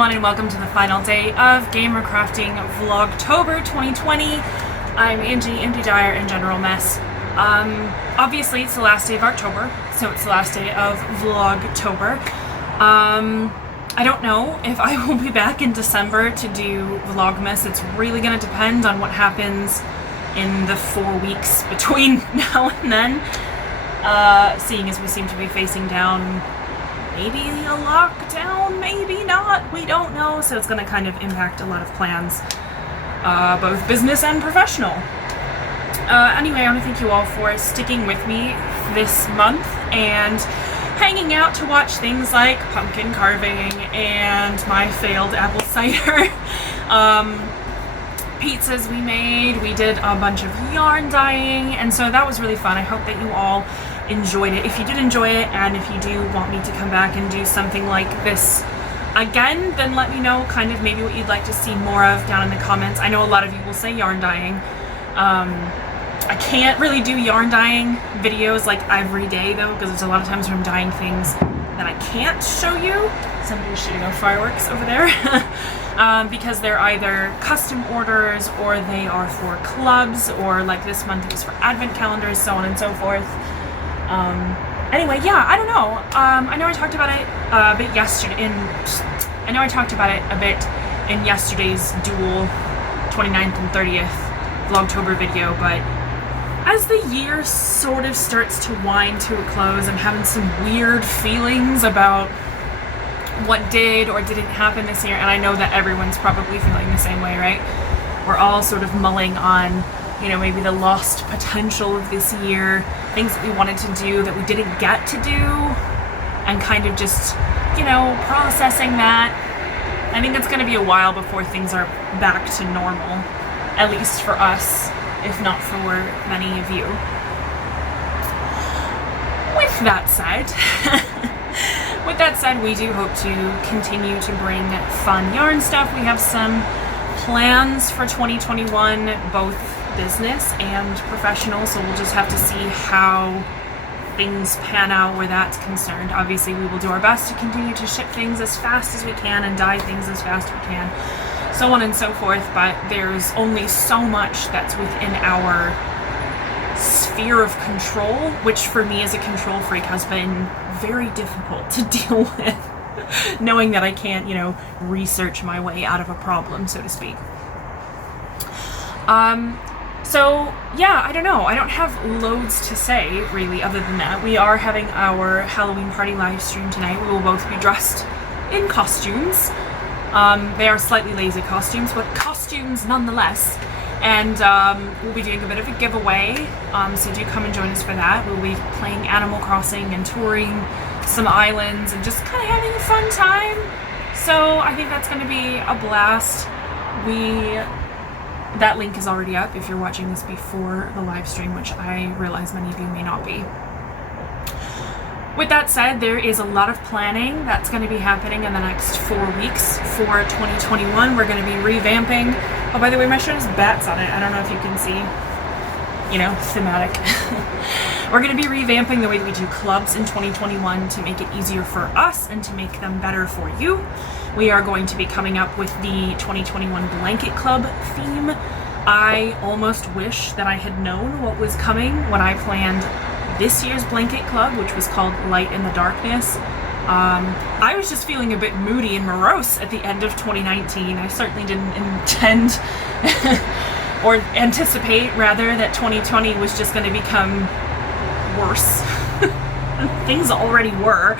everyone, and welcome to the final day of Gamer Crafting Vlogtober 2020. I'm Angie, Indie Dyer, and General Mess. Obviously it's the last day of October, so it's the last day of Vlogtober. I don't know if I will be back in December to do Vlogmas. It's really going to depend on what happens in the 4 weeks between now and then. Seeing as we seem to be facing down maybe a lockdown, maybe not, we don't know, so it's going to kind of impact a lot of plans, both business and professional. Anyway, I want to thank you all for sticking with me this month and hanging out to watch things like pumpkin carving and my failed apple cider pizzas we made. We did a bunch of yarn dyeing, and so that was really fun. I hope that you all enjoyed it. If you did enjoy it, and if you do want me to come back and do something like this again, then let me know kind of maybe what you'd like to see more of down in the comments. I know a lot of you will say yarn dyeing. I can't really do yarn dyeing videos like every day though, because there's a lot of times where I'm dyeing things that I can't show you. Somebody's shooting off fireworks over there. Because they're either custom orders or they are for clubs, or like this month it was for advent calendars, so on and so forth. Anyway, yeah, I don't know. I know I talked about it a bit yesterday in yesterday's dual 29th and 30th Vlogtober video, but as the year sort of starts to wind to a close, I'm having some weird feelings about what did or didn't happen this year, and I know that everyone's probably feeling the same way, right? We're all sort of mulling on, you know, maybe the lost potential of this year, things that we wanted to do that we didn't get to do, and kind of just, you know, processing that. I think it's going to be a while before things are back to normal, at least for us, if not for many of you. With that said, we do hope to continue to bring fun yarn stuff. We have some plans for 2021, both business and professional, so we'll just have to see how things pan out where that's concerned. Obviously, we will do our best to continue to ship things as fast as we can and dye things as fast as we can, so on and so forth, but there's only so much that's within our sphere of control, which for me as a control freak has been very difficult to deal with, knowing that I can't, you know, research my way out of a problem, so to speak. So yeah, I don't know. I don't have loads to say really other than that. We are having our Halloween party live stream tonight. We will both be dressed in costumes. They are slightly lazy costumes, but costumes nonetheless. And we'll be doing a bit of a giveaway, so do come and join us for that. We'll be playing Animal Crossing and touring some islands and just kind of having a fun time. So I think that's going to be a blast. That link is already up if you're watching this before the live stream, which I realize many of you may not be. With that said, there is a lot of planning that's going to be happening in the next 4 weeks for 2021. We're going to be revamping. Oh, by the way, my shirt has bats on it. I don't know if you can see, you know, thematic. We're going to be revamping the way that we do clubs in 2021 to make it easier for us and to make them better for you. We are going to be coming up with the 2021 Blanket Club theme. I almost wish that I had known what was coming when I planned this year's Blanket Club, which was called Light in the Darkness. I was just feeling a bit moody and morose at the end of 2019. I certainly didn't intend or anticipate rather that 2020 was just going to become worse. Things already were.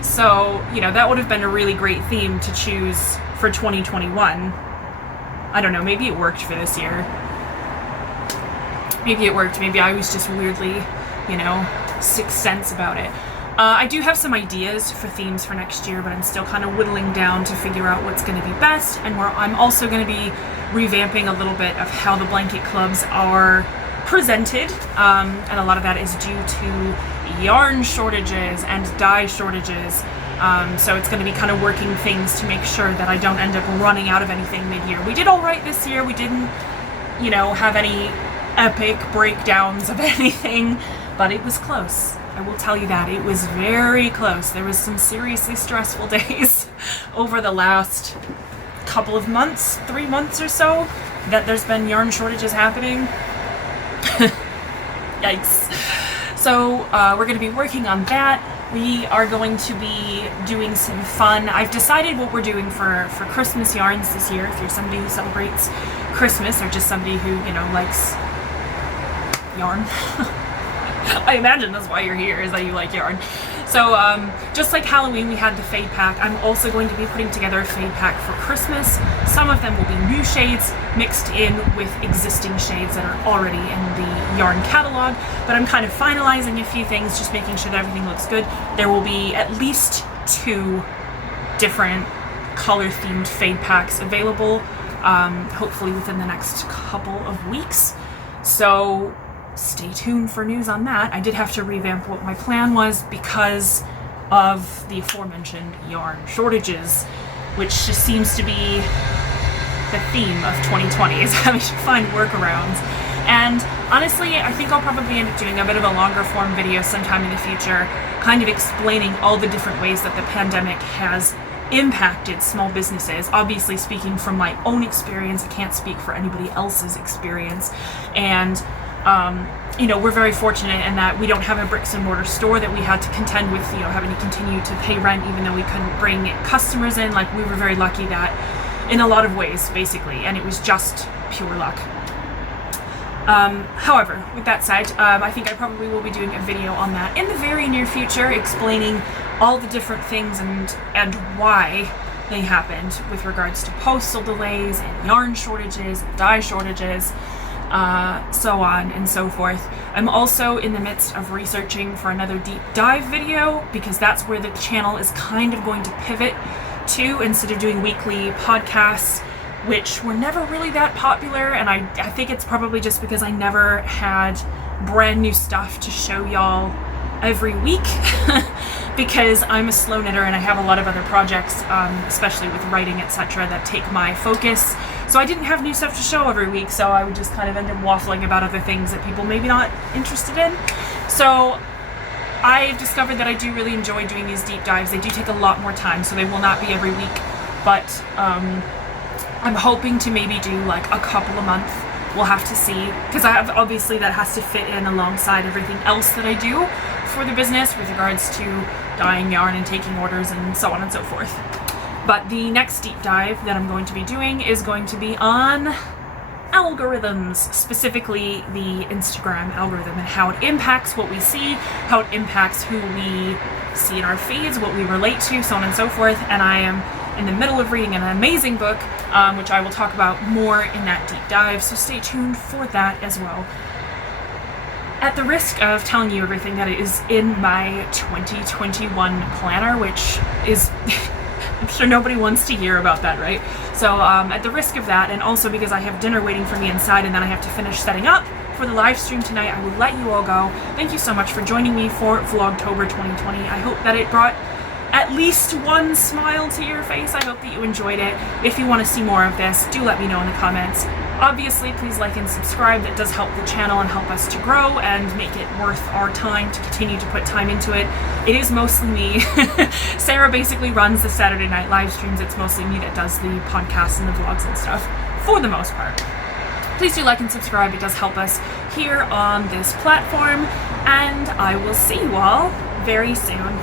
So, you know, that would have been a really great theme to choose for 2021. I don't know, maybe it worked for this year. Maybe it worked. Maybe I was just weirdly, you know, sixth sense about it. I do have some ideas for themes for next year, but I'm still kind of whittling down to figure out what's going to be best, and I'm also going to be revamping a little bit of how the blanket clubs are presented, and a lot of that is due to yarn shortages and dye shortages, so it's going to be kind of working things to make sure that I don't end up running out of anything mid-year. We did all right this year. We didn't, you know, have any epic breakdowns of anything, but it was close. I will tell you that. It was very close. There was some seriously stressful days over the last couple of months, 3 months or so, that there's been yarn shortages happening. Yikes. So we're going to be working on that. We are going to be doing some fun. I've decided what we're doing for Christmas yarns this year. If you're somebody who celebrates Christmas or just somebody who, you know, likes yarn. I imagine that's why you're here, is that you like yarn. So just like Halloween, we had the fade pack. I'm also going to be putting together a fade pack for Christmas. Some of them will be new shades mixed in with existing shades that are already in the yarn catalog, but I'm kind of finalizing a few things, just making sure that everything looks good. There will be at least 2 different color themed fade packs available, hopefully within the next couple of weeks. So stay tuned for news on that. I did have to revamp what my plan was because of the aforementioned yarn shortages, which just seems to be the theme of 2020, is having to find workarounds. And honestly, I think I'll probably end up doing a bit of a longer form video sometime in the future, kind of explaining all the different ways that the pandemic has impacted small businesses. Obviously, speaking from my own experience, I can't speak for anybody else's experience. And you know, we're very fortunate in that we don't have a bricks and mortar store that we had to contend with, you know, having to continue to pay rent even though we couldn't bring customers in. Like, we were very lucky that in a lot of ways, basically, and it was just pure luck. However, with that said, I think I probably will be doing a video on that in the very near future, explaining all the different things and why they happened with regards to postal delays and yarn shortages, and dye shortages, so on and so forth. I'm also in the midst of researching for another deep dive video, because that's where the channel is kind of going to pivot to, instead of doing weekly podcasts, which were never really that popular. And I think it's probably just because I never had brand new stuff to show y'all every week because I'm a slow knitter and I have a lot of other projects, especially with writing, etc., that take my focus. So I didn't have new stuff to show every week, so I would just kind of end up waffling about other things that people maybe not interested in. So I've discovered that I do really enjoy doing these deep dives. They do take a lot more time, so they will not be every week, but I'm hoping to maybe do like a couple a month. We'll have to see, because obviously that has to fit in alongside everything else that I do for the business with regards to dyeing yarn and taking orders and so on and so forth. But the next deep dive that I'm going to be doing is going to be on algorithms, specifically the Instagram algorithm, and how it impacts what we see, how it impacts who we see in our feeds, what we relate to, so on and so forth. And I am in the middle of reading an amazing book, which I will talk about more in that deep dive, so stay tuned for that as well. At the risk of telling you everything that is in my 2021 planner, which is I'm sure nobody wants to hear about that, right? So at the risk of that, and also because I have dinner waiting for me inside and then I have to finish setting up for the live stream tonight, I will let you all go. Thank you so much for joining me for Vlogtober 2020. I hope that it brought at least one smile to your face. I hope that you enjoyed it. If you want to see more of this, do let me know in the comments. Obviously, please like and subscribe. That does help the channel and help us to grow and make it worth our time to continue to put time into it. It is mostly me. Sarah basically runs the Saturday night live streams. It's mostly me that does the podcasts and the vlogs and stuff, for the most part. Please do like and subscribe. It does help us here on this platform. And I will see you all very soon.